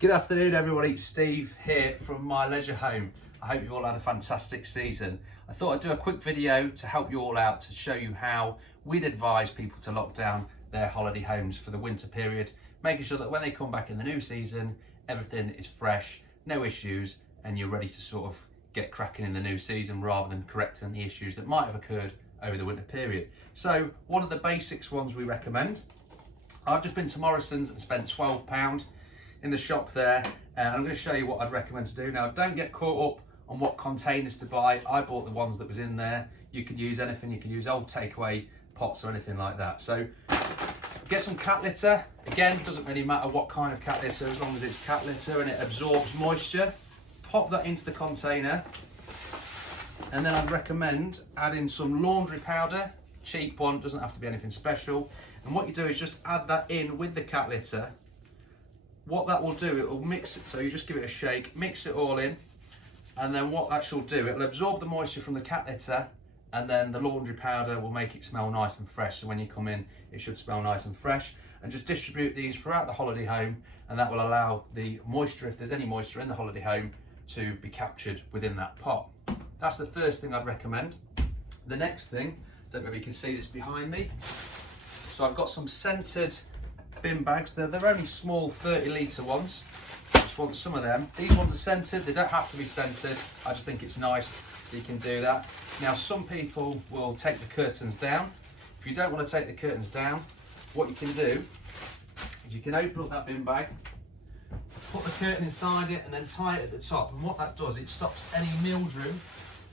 Good afternoon everybody, Steve here from My Leisure Home. I hope you all had a fantastic season. I thought I'd do a quick video to help you all out to show you how we'd advise people to lock down their holiday homes for the winter period, making sure that when they come back in the new season, everything is fresh, no issues, and you're ready to sort of get cracking in the new season rather than correcting the issues that might have occurred over the winter period. So one of the basics ones we recommend, I've just been to Morrison's and spent £12 in the shop there, and I'm going to show you what I'd recommend to do. Now, don't get caught up on what containers to buy. I bought the ones that was in there. You could use anything, you can use old takeaway pots or anything like that. So get some cat litter. Again, it doesn't really matter what kind of cat litter as long as it's cat litter and it absorbs moisture. Pop that into the container, and then I'd recommend adding some laundry powder, cheap one, doesn't have to be anything special. And what you do is just add that in with the cat litter. What that will do, it will mix it, so you just give it a shake, mix it all in, and then what that shall do, it'll absorb the moisture from the cat litter, and then the laundry powder will make it smell nice and fresh. So when you come in, it should smell nice and fresh. And just distribute these throughout the holiday home, and that will allow the moisture, if there's any moisture in the holiday home, to be captured within that pot. That's the first thing I'd recommend. The next thing, don't know if you can see this behind me. So I've got some scented bin bags. They're only small 30-litre ones. Just want some of them. These ones are scented. They don't have to be scented. I just think it's nice that you can do that. Now, some people will take the curtains down. If you don't want to take the curtains down, what you can do is you can open up that bin bag, put the curtain inside it, and then tie it at the top. And what that does, it stops any mildew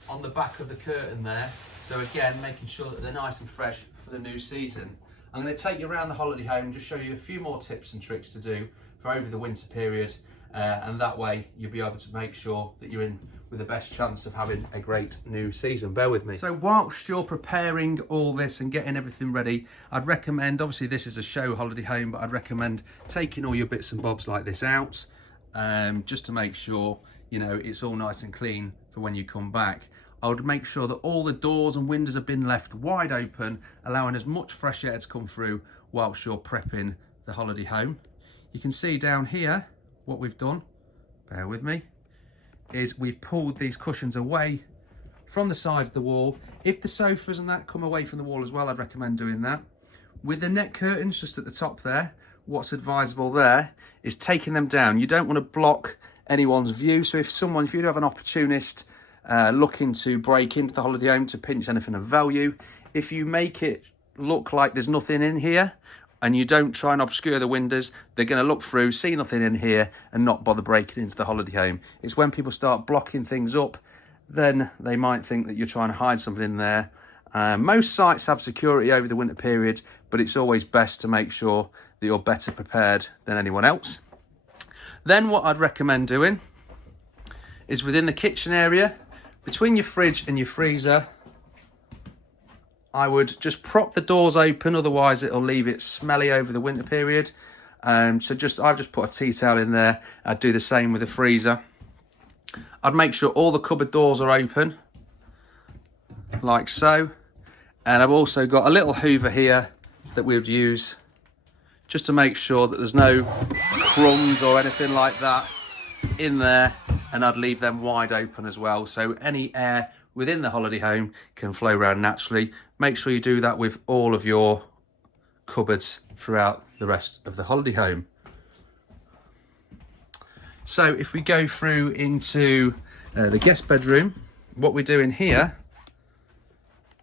on the back of the curtain there. So again, making sure that they're nice and fresh for the new season. I'm going to take you around the holiday home and just show you a few more tips and tricks to do for over the winter period, and that way you'll be able to make sure that you're in with the best chance of having a great new season. Bear with me. So whilst you're preparing all this and getting everything ready, I'd recommend, obviously this is a show holiday home, but I'd recommend taking all your bits and bobs like this out, just to make sure, you know, it's all nice and clean for when you come back. I would make sure that all the doors and windows have been left wide open, allowing as much fresh air to come through whilst you're prepping the holiday home. You can see down here what we've done, bear with me, is we've pulled these cushions away from the sides of the wall. If the sofas and that come away from the wall as well, I'd recommend doing that. With the net curtains just at the top there, what's advisable there is taking them down. You don't want to block anyone's view. So if you have an opportunist looking to break into the holiday home to pinch anything of value, if you make it look like there's nothing in here and you don't try and obscure the windows, they're going to look through, see nothing in here and not bother breaking into the holiday home. It's when people start blocking things up, then they might think that you're trying to hide something in there. Most sites have security over the winter period, but it's always best to make sure that you're better prepared than anyone else. Then what I'd recommend doing is within the kitchen area, between your fridge and your freezer, I would just prop the doors open, otherwise it'll leave it smelly over the winter period. I've just put a tea towel in there. I'd do the same with the freezer. I'd make sure all the cupboard doors are open, like so. And I've also got a little hoover here that we would use just to make sure that there's no crumbs or anything like that in there. And I'd leave them wide open as well, so any air within the holiday home can flow around naturally. Make sure you do that with all of your cupboards throughout the rest of the holiday home. So if we go through into the guest bedroom, what we do in here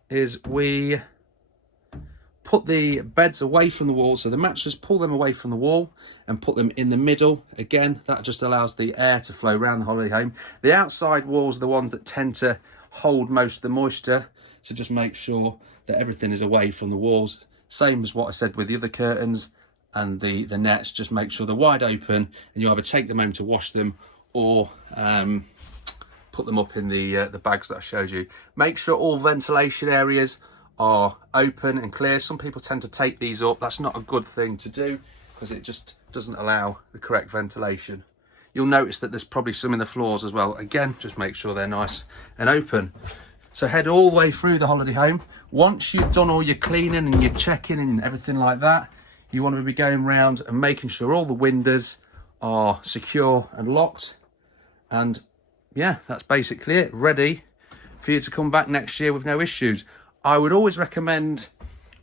is we put the beds away from the wall, so the mattress, pull them away from the wall and put them in the middle. Again, that just allows the air to flow around the holiday home. The outside walls are the ones that tend to hold most of the moisture, so just make sure that everything is away from the walls. Same as what I said with the other curtains and the nets, just make sure they're wide open and you either take them home to wash them or put them up in the bags that I showed you. Make sure all ventilation areas are open and clear. Some people tend to take these up. That's not a good thing to do because it just doesn't allow the correct ventilation. You'll notice that there's probably some in the floors as well. Again, just make sure they're nice and open. So head all the way through the holiday home. Once you've done all your cleaning and your checking and everything like that, you want to be going around and making sure all the windows are secure and locked. And yeah, that's basically it. Ready for you to come back next year with no issues. I would always recommend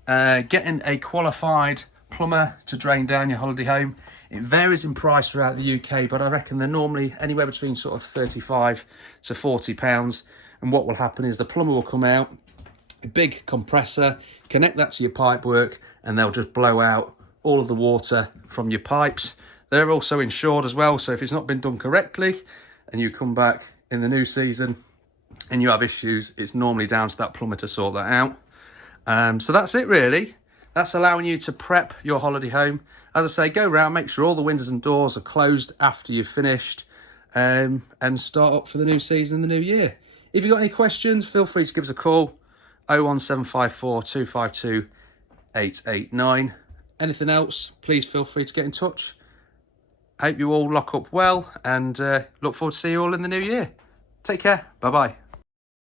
getting a qualified plumber to drain down your holiday home. It varies in price throughout the UK, but I reckon they're normally anywhere between sort of 35 to 40 pounds. And what will happen is the plumber will come out, a big compressor, connect that to your pipe work, and they'll just blow out all of the water from your pipes. They're also insured as well, so if it's not been done correctly and you come back in the new season and you have issues, it's normally down to that plumber to sort that out. So that's it really. That's allowing you to prep your holiday home. As I say, go around, make sure all the windows and doors are closed after you've finished, and start up for the new season in the new year. If you've got any questions, feel free to give us a call, 01754 252 889. Anything else, please feel free to get in touch. Hope you all lock up well, and look forward to seeing you all in the new year. Take care. Bye-bye.